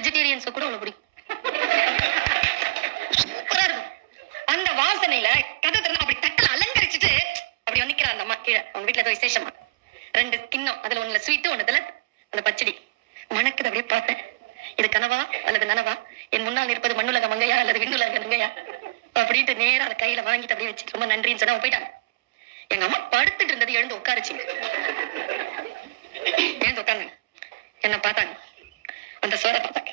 Vegetarians கூட அவ்வளவு பிடிக்கும். சூப்பரா இருக்கும். அந்த வாசனையில கதை திறந்து அப்படி தட்டில் அலங்கரிச்சுட்டு அப்படி வந்துக்கிறார் அந்த அம்மா கீழே. அவங்க வீட்டுல ஏதோ விசேஷமா. ரெண்டு கிண்ணம். அதுல ஒண்ணுல ஸ்வீட்டு ஒண்ணுல அந்த பச்சடி. மணக்குது அப்படியே பார்த்தேன். இது கனவா அல்லது நனவா? என் முன்னால் இருப்பது மண்ணுலக மங்கையா அல்லது விண்ணுலக மங்கையா? அப்படின்ட்டு நேரம் அதை கையில வாங்கிட்டு அப்படியே வச்சுட்டு ரொம்ப நன்றின்னு சொன்னா போயிட்டாங்க எங்க அம்மா படுத்துட்டு இருந்தது எழுந்து உட்காருச்சு. எழுந்து உட்காந்து என்ன பார்த்தாங்க. அந்த சோரை பார்த்தாங்க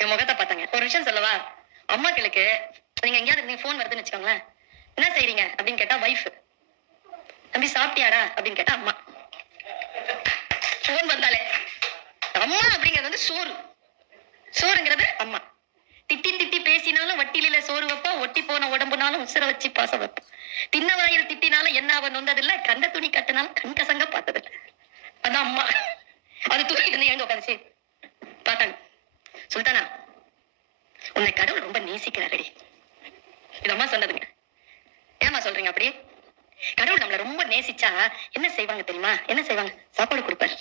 என் முகத்தை பார்த்தாங்க ஒரு விஷயம் சொல்லவா? அம்மாக்களுக்கு நீங்க எங்கேயாவது நீங்க ஃபோன் வருதுன்னு வச்சுக்கோங்களேன். என்ன செய்றீங்க? அப்படின்னு கேட்டா வைஃப் தம்பி சாப்பிட்டியாடா? அப்படின்னு கேட்டா அம்மா. ஃபோன் வந்தாலே. அம்மா அப்படிங்கிறது வந்து சோறு. சோறுங்கிறது அம்மா. திட்டி திட்டி பேசினாலும் வட்டிலில சோறு வைப்போம். ஒட்டி போன உடம்புனாலும் உசுர வச்சு பாச வைப்போம். தின்ன வாயில் திட்டினாலும் என்ன அவன் நொந்ததில்ல. கண்ட துணி கட்டினாலும் கண் கசங்க பார்த்ததில்ல. அதான் அம்மா. அது தூக்கிட்டு இருந்து எழுந்து உட்காந்துச்சு. பார்த்தாங்க. சுல்தானா உன்னை கடவுள் ரொம்ப நேசிக்கிறாரடி. இது அம்மா சொன்னதுங்க. ஏமா சொல்றீங்க அப்படி? கடவுள் நம்மள ரொம்ப நேசிச்சா என்ன செய்வாங்க தெரியுமா? என்ன செய்வாங்க? சாப்பாடு கொடுப்பாரு.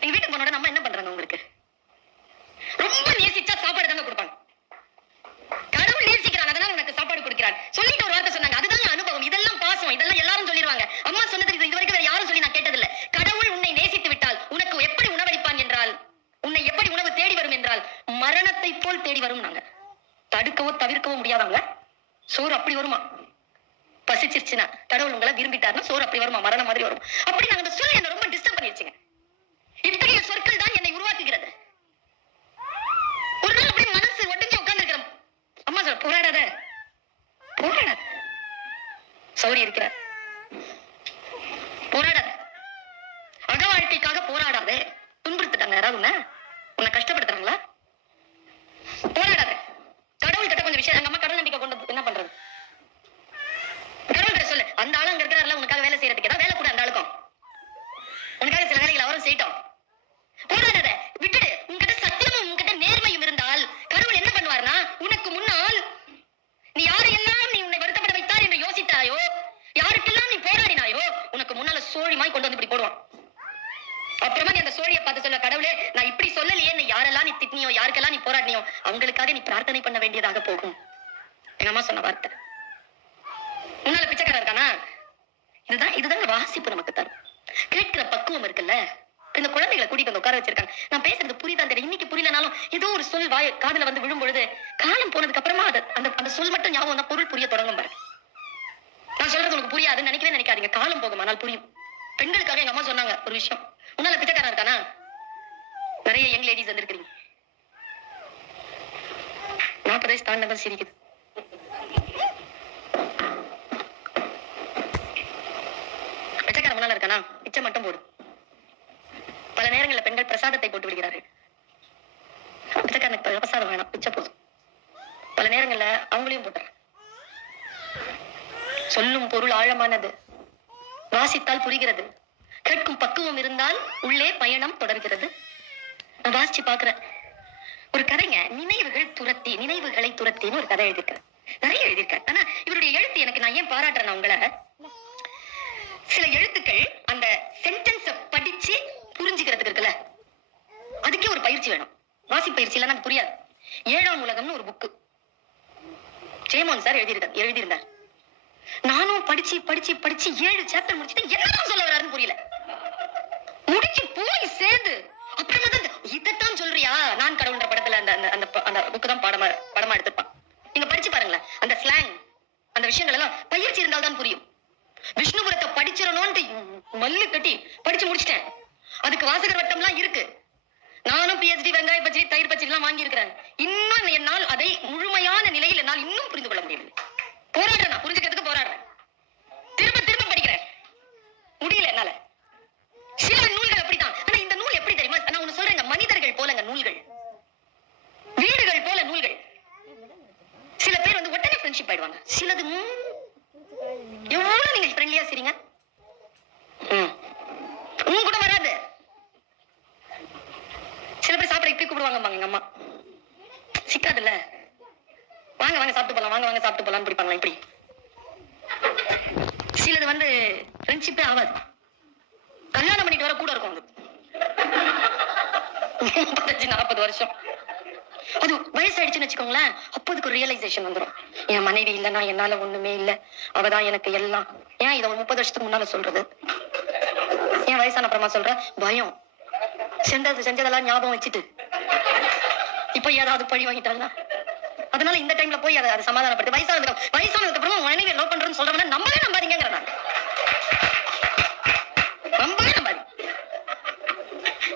நீங்க வீட்டுக்கு போனோட நம்ம என்ன பண்றாங்க உங்களுக்கு ரொம்ப நேசிச்சா சாப்பாடு தாங்க கொடுப்பாங்க கடவுள் நேசிக்கிறான் அதனால உனக்கு சாப்பாடு கொடுக்கிறான் சொல்லிட்டு ஒரு வார்த்தை சொன்னாங்க அதுதாங்க அனுபவம் இதெல்லாம் பாசம் இதெல்லாம் எல்லாரும் சொல்லிடுவாங்க அம்மா சொன்னது இது இதுவரைக்கும் வேற யாரும் சொல்லி நான் கேட்டதில்ல கடவுள் உன்னை நேசித்து விட்டால் உனக்கு எப்படி உணவளிப்பான் என்றால் உன்னை எப்படி உணவு தேடி வரும் என்றால் மரணத்தை போல் தேடி வரும் நாங்க தடுக்கவோ தவிர்க்கவோ முடியாதவங்க சோறு அப்படி வருமா? பசிச்சிருச்சுன்னா கடவுள் உங்களை விரும்பிட்டாருன்னா சோறு அப்படி வருமா? மரணம் மாதிரி வரும். அப்படி நாங்க அந்த சொல் என்ன ரொம்ப டிஸ்டர்ப் பண்ணிருச்சுங்க இத்தகைய சொற்கள் தான் என்னை உருவாக்குகிறது. ஒரு நாள் அப்படியே மனசு ஒடுங்கி உட்கார்ந்து அம்மா சொல்ல போராடாத. போராடாத சௌரி இருக்கிறார். போராடாத. அக வாழ்க்கைக்காக போராடாதே. துன்புறுத்துட்டாங்க. யாராவது உன்னை கஷ்டப்படுத்துறாங்களா? போராடாத கடவுள் கிட்ட கொஞ்சம் விஷயம் எங்க அம்மா கடவுள் நம்பிக்கை கொண்டு என்ன பண்றது? கடவுள் கிட்ட சொல்லு. அந்த ஆளு அங்க இருக்கிறாருல உனக்காக வேலை செய்யறதுக்கு. ஏதாவது வேலை கூட அந்த ஆளுக்கும். உனக்காக சில வேலைகள் அவரும் செய்யட்டும் போராடாத விட்டுடு. உன்கிட்ட சத்தியமும் உன்கிட்ட நேர்மையும் இருந்தால் கடவுள் என்ன பண்ணுவார்னா உனக்கு முன்னால் நீ யாரையெல்லாம் நீ உன்னை வருத்தப்பட வைத்தார் என்று யோசித்தாயோ யாருக்கெல்லாம் நீ போராடினாயோ உனக்கு முன்னால சோழிமாய் கொண்டு வந்து இப்படி போடுவான். அப்புறமா நீ அந்த சோழியை பார்த்து சொல்ல கடவுளே நான் இப்படி சொல்லலையே நீ யாருக்கெல்லாம் நீ போராடினியோ அவங்களுக்காக நீ பிரார்த்தனை பண்ண வேண்டியதாக போகும். எங்க அம்மா சொன்ன வார்த்தை. முன்னால பிச்சைக்காரன் இருக்கானா? இதுதான் இதுதான் வாசிப்பு நமக்கு தரும். கேட்கிற பக்குவம் இருக்குல்ல? இந்த குழந்தைகளை கூட்டிட்டு வந்து உட்கார வச்சிருக்காங்க. நான் பேசுறது புரியுதான் தெரியல. இன்னைக்கு புரியலனாலும் ஏதோ ஒரு சொல் வாய் காதுல வந்து விழும் பொழுது காலம் போனதுக்கு அப்புறமா அது அந்த அந்த சொல் மட்டும் ஞாபகம் தான் பொருள் புரிய தொடங்கும் பாரு. நான் சொல்றது உங்களுக்கு புரியாதுன்னு நினைக்கவே நினைக்காதீங்க. காலம் போகும் ஆனால் புரியும். பெண்களுக்காக எங்க அம்மா சொன்னாங்க ஒரு விஷயம். உன்னால பிச்சைக்காரன் இருக்கானா? நிறைய யங் லேடிஸ் வந்திருக்கிறீங்க. நாற்பது வயசு சிரிக்குது. பிச்சைக்கார முன்னால இருக்கானா? பிச்சை மட்டும் போடு. பல நேரங்களில் பெண்கள் பிரசாதத்தை போட்டு விடுகிறார்கள். பிச்சைக்காரனுக்கு பிரசாதம் வேணாம். பிச்சை போதும். பல நேரங்களில் அவங்களையும் போட்டுறாங்க சொல்லும் பொருள் ஆழமானது. வாசித்தால் புரிகிறது. கேட்கும் பக்குவம் இருந்தால் உள்ளே பயணம் தொடர்கிறது. நான் வாசிச்சு பாக்குறேன் ஒரு கதைங்க. நினைவுகள் துரத்தி நினைவுகளை துரத்தின்னு ஒரு கதை எழுதியிருக்காரு. நிறைய எழுதியிருக்காரு. ஆனா இவருடைய எழுத்து எனக்கு நான் ஏன் பாராட்டுறேன் உங்களை? சில எழுத்துக்கள் அந்த சென்டென்ஸ படிச்சு புரிஞ்சுக்கிறதுக்கு இருக்குல்ல. அதுக்கே ஒரு பயிற்சி வேணும். வாசி பயிற்சி இல்லைன்னா புரியாது. ஏழாம் உலகம்னு ஒரு புக்கு ஜெயமோகன் சார் எழுதியிருந்தார் எழுதியிருந்தார். நானும் படிச்சு படிச்சு படிச்சு ஏழு சாப்டர் முடிச்சுட்டு என்னதான் சொல்ல வராருன்னு புரியல. முடிச்சு போய் சேர்ந்து அப்புறமா தான் இதைத்தான் சொல்றியா? நான் கடவுள் அந்த அந்த அந்த அந்த புக்கு தான் படமா படமா எடுத்திருப்பான். நீங்க படிச்சு பாருங்களேன். அந்த ஸ்லாங் அந்த விஷயங்கள் எல்லாம் பயிற்சி இருந்தால் தான் புரியும். விஷ்ணுபுரத்தை படிச்சிடணும்னு மல்லு கட்டி படிச்சு முடிச்சிட்டேன். அதுக்கு வாசகர் வட்டம் எல்லாம் இருக்கு. நானும் பிஹெச்டி வெங்காய பச்சடி தயிர் பச்சடி எல்லாம் வாங்கி இருக்கிறேன் இன்னும் என்னால் அதை முழுமையான நிலையில் என்னால் இன்னும் புரிந்து கொள்ள முடியவில்லை. போராடுறேன் நான். புரிஞ்சுக்கிறதுக்கு போராடுறேன் திரும்ப திரும்ப படிக்கிறேன் முடியல என்னால சில நூல்கள் அப்படிதான் ஆனா இந்த நூல் எப்படி தெரியுமா நான் ஒண்ணு சொல்றேங்க மனிதர்கள் போலங்க நூல்கள் வீடுகள் போல நூல்கள் சில பேர் வந்து உடனே ஃப்ரெண்ட்ஷிப் ஆயிடுவாங்க சிலது எவ்வளவு நீங்க ஃப்ரெண்ட்லியா சரிங்க? உங்க கூட வராது. சில பேர் சாப்பிட இப்படி கூப்பிடுவாங்க எங்க அம்மா. சிக்காதுல்ல. வாங்க வாங்க சாப்பிட்டு போலாம். வாங்க வாங்க சாப்பிட்டு போலாம் பிடிப்பாங்களா இப்படி? சிலது வந்து ஃப்ரெண்ட்ஷிப்பே ஆகாது கல்யாணம் பண்ணிட்டு வர கூட இருக்கும் அது. முப்பத்தஞ்சு நாற்பது வருஷம். அது வயசாயிடுச்சுன்னு வச்சுக்கோங்களேன் அப்போ அதுக்கு ரியலைசேஷன் வந்துடும் என் மனைவி இல்லைன்னா என்னால ஒண்ணுமே இல்ல. அவதான் எனக்கு எல்லாம். ஏன் இதை ஒரு முப்பது வருஷத்துக்கு முன்னால சொல்றது? ஏன் வயசான அப்புறமா சொல்ற? பயம். செஞ்சது செஞ்சதெல்லாம் ஞாபகம் வச்சுட்டு. இப்போ ஏதாவது பழி வாங்கிட்டாங்கன்னா அதனால இந்த டைம்ல போய் அதை சமாதானப்படுத்து. வயசானதுக்கு வயசானதுக்கு அப்புறமா மனைவி லவ் பண்றேன்னு சொல்றவன நம்பவே நம்பாதீங்கிற நான் நம்பவே நம்பாதீங்க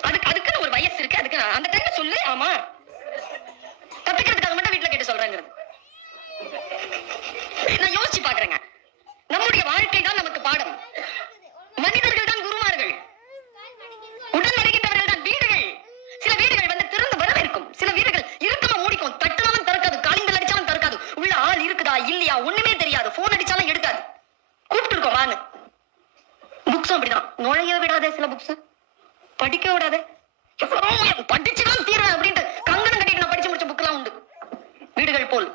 அதுக்கு அதுக்குன்னு ஒரு வயசு இருக்கு அதுக்கு அந்த டைம்ல சொல்லு ஆமா தப்பிக்கிறதுக்காக மட்டும் வீட்டுல கேட்டு சொல்றேங்கிறது நான் யோசிச்சு பாக்குறேங்க நம்முடைய வாழ்க்கை தான் நமக்கு பாடம். மனிதர்கள் தான் குருமார்கள். உடன் வருகின்றவர்கள் தான் வீடுகள். சில வீடுகள் வந்து திறந்து வரவேற்கும் சில வீடுகள் இருக்கமா மூடிக்கும். தட்டுனாலும் திறக்காது. காலிங்கல் அடிச்சாலும் திறக்காது. உள்ள ஆள் இருக்குதா இல்லையா ஒண்ணுமே தெரியாது. போன் அடிச்சாலும் எடுக்காது. கூப்பிட்டு இருக்கோம் வான்னு புக்ஸும் அப்படிதான். நுழைய விடாதே சில புக்ஸ் படிக்க விடாத. எவ்வளவு படிச்சுதான் தீர்வேன் அப்படின்ட்டு கங்கணம் கட்டிட்டு நான் படிச்சு முடிச்ச புக்கெல்லாம் உண்டு. வீடுகள் போல்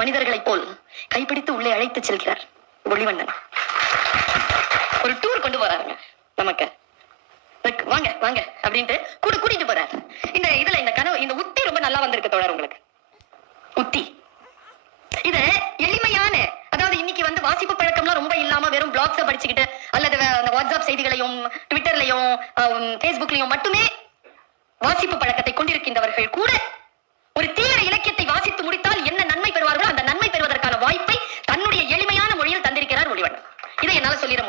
மனிதர்களைப் போல் கைப்பிடித்து உள்ளே அழைத்து செல்கிறார். ஒளிவண்ணன். ஒரு டூர் கொண்டு போறாருங்க நமக்கு. வாங்க வாங்க அப்படின்ட்டு கூட கூட்டிட்டு போறாரு. இந்த இதுல இந்த கனவு இந்த உத்தி ரொம்ப நல்லா வந்திருக்கு தோழர் உங்களுக்கு. உத்தி. இது எளிமையான அதாவது இன்னைக்கு வந்து வாசிப்பு பழக்கம்லாம் ரொம்ப இல்லாம வெறும் பிளாக்ஸ படிச்சுக்கிட்டு அல்லது அந்த வாட்ஸ்அப் செய்திகளையும் ட்விட்டர்லயும் ஃபேஸ்புக்லயும் மட்டுமே வாசிப்பு பழக்கத்தை கொண்டிருக்கின்றவர்கள் கூட ஒரு தீவிர இலக்கியத்தை வாசித்து முடித்தால் என்ன நன்மை பெறுவார்களோ அந்த நன்மை பெறுவதற்கான வாய்ப்பை தன்னுடைய எளிமையான மொழியில் தந்திருக்கிறார் ஒளிவண்ணன் இதை என்னால சொல்லிட முடியும்